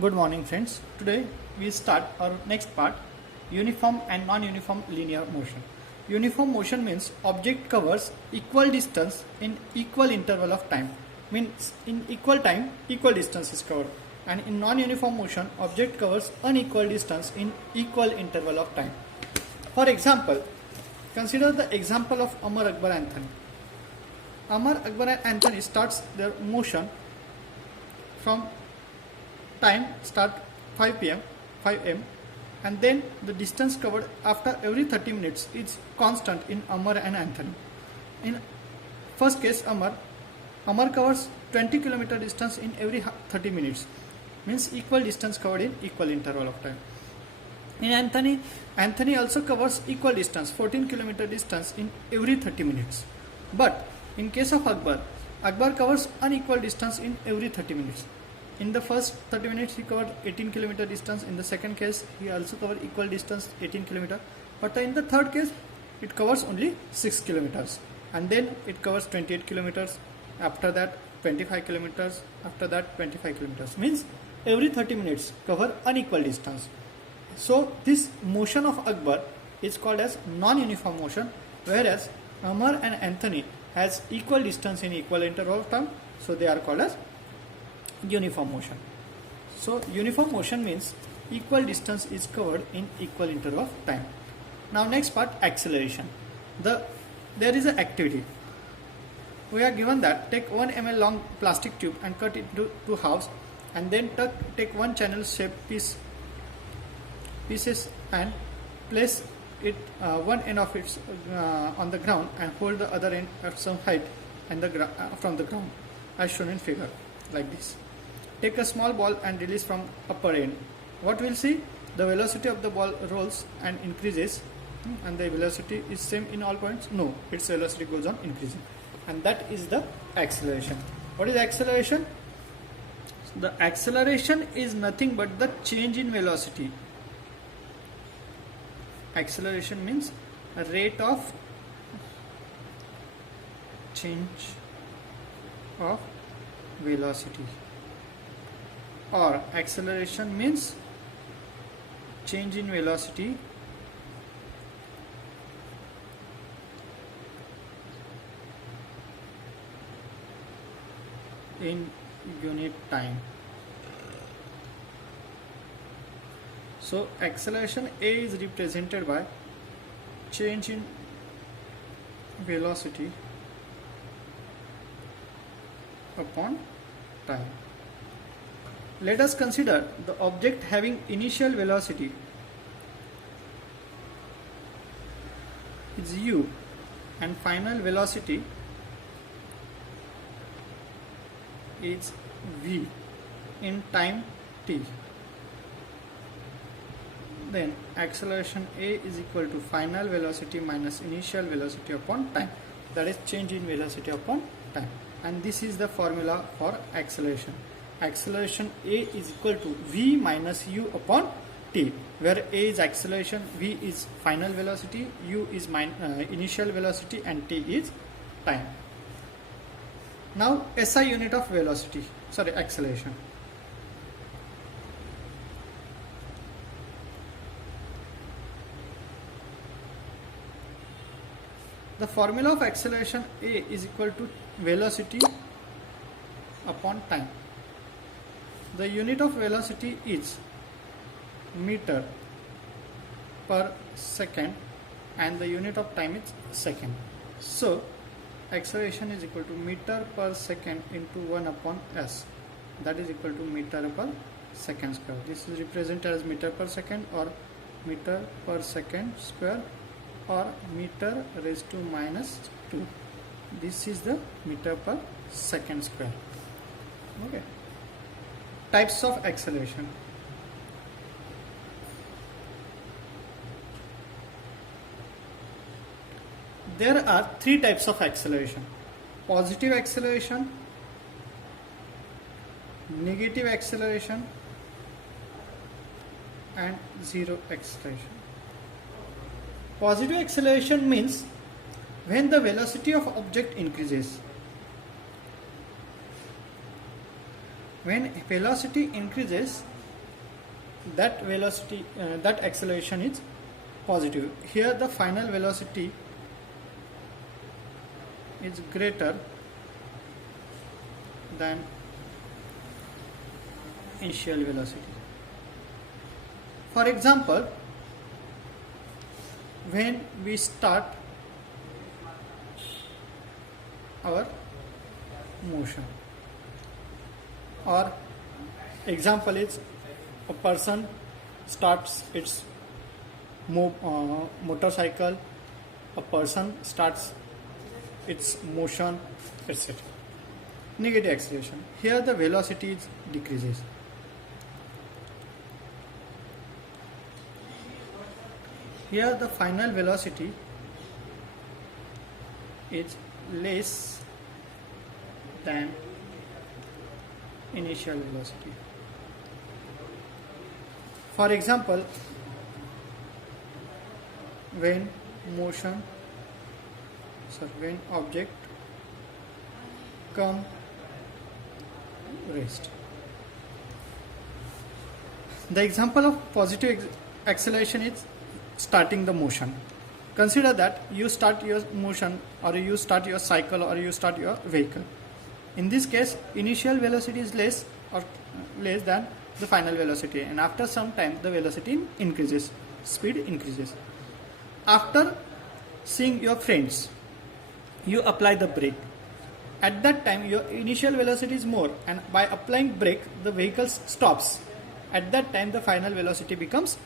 Good morning friends. Today we start our next part, uniform and non-uniform linear motion. Uniform motion means object covers equal distance in equal interval of time. Means in equal time equal distance is covered, and in non-uniform motion object covers unequal distance in equal interval of time. For example, consider the example of Amar Akbar Anthony. Amar Akbar and Anthony starts their motion from time start 5 p.m. 5 am, and then the distance covered after every 30 minutes is constant in Amar and Anthony. In first case, Amar covers 20 km distance in every 30 minutes, means equal distance covered in equal interval of time. In Anthony also covers equal distance 14 km distance in every 30 minutes. But in case of Akbar covers unequal distance in every 30 minutes. In the first 30 minutes he covered 18 km distance. In the second case he also covered equal distance 18 km. But in the third case it covers only 6 kilometers, and then it covers 28 kilometers. After that 25 kilometers. After that 25 kilometers. Means every 30 minutes cover unequal distance. So this motion of Akbar is called as non-uniform motion, whereas Amar and Anthony has equal distance in equal interval of time, so they are called as uniform motion. So uniform motion means equal distance is covered in equal interval of time. Now next part, acceleration. There is an activity. We are given that take 1 ml long plastic tube and cut it into two halves, and then take one channel shaped pieces and place it one end of it on the ground and hold the other end at some height and from the ground as shown in figure like this. Take a small ball and release from upper end. What we'll see, the velocity of the ball rolls and increases, and the velocity is same in all points? No, its velocity goes on increasing, and that is the acceleration. What is acceleration? The acceleration is nothing but the change in velocity. Acceleration means a rate of change of velocity, or acceleration means change in velocity in unit time. So acceleration A is represented by change in velocity upon time. Let us consider the object having initial velocity is u and final velocity is v in time t. Then acceleration A is equal to final velocity minus initial velocity upon time, that is change in velocity upon time, and this is the formula for acceleration. Acceleration A is equal to v minus u upon t, where A is acceleration, v is final velocity, u is initial velocity, and t is time. Now SI unit of acceleration. The formula of acceleration A is equal to velocity upon time. The unit of velocity is meter per second, and the unit of time is second. So acceleration is equal to meter per second into 1 upon s, that is equal to meter per second square. This is represented as meter per second, or meter per second square, or meter raised to minus 2. This is the meter per second square. Okay. Types of acceleration. There are three types of acceleration: positive acceleration, negative acceleration, and zero acceleration. Positive acceleration means when the velocity of object increases. When velocity increases, that velocity, that acceleration is positive. Here the final velocity is greater than initial velocity. For example, when we start our motion, or example is a person starts its motorcycle, a person starts its motion, etc. Negative acceleration. Here the velocity decreases. Here the final velocity is less than initial velocity. For example, when object come rest. The example of positive acceleration is starting the motion. Consider that you start your motion, or you start your cycle, or you start your vehicle. In this case, initial velocity is less than the final velocity, and after some time the velocity increases, speed increases. After seeing your friends, you apply the brake. At that time your initial velocity is more, and by applying brake the vehicle stops. At that time the final velocity becomes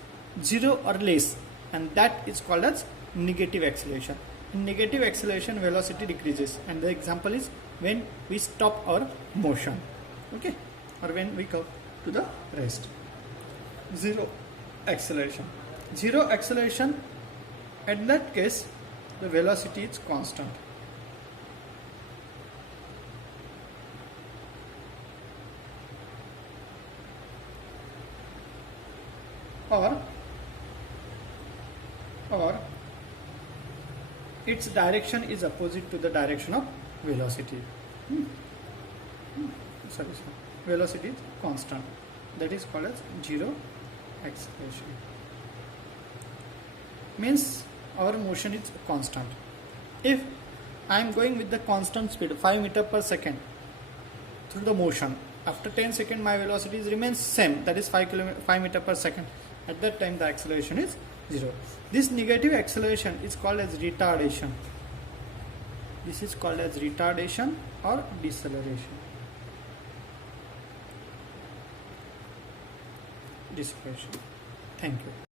0 or less, and that is called as negative acceleration. In negative acceleration velocity decreases, and the example is when we stop our motion, okay, or when we come to the rest. Zero acceleration. Zero acceleration, in that case the velocity is constant. Or its direction is opposite to the direction of velocity. Velocity is constant. That is called as zero acceleration. Means our motion is constant. If I am going with the constant speed 5 meter per second through the motion, after 10 seconds my velocity remains same, that is 5 meter per second. At that time the acceleration is 0. This negative acceleration is called as retardation. This is called as retardation or deceleration. Thank you.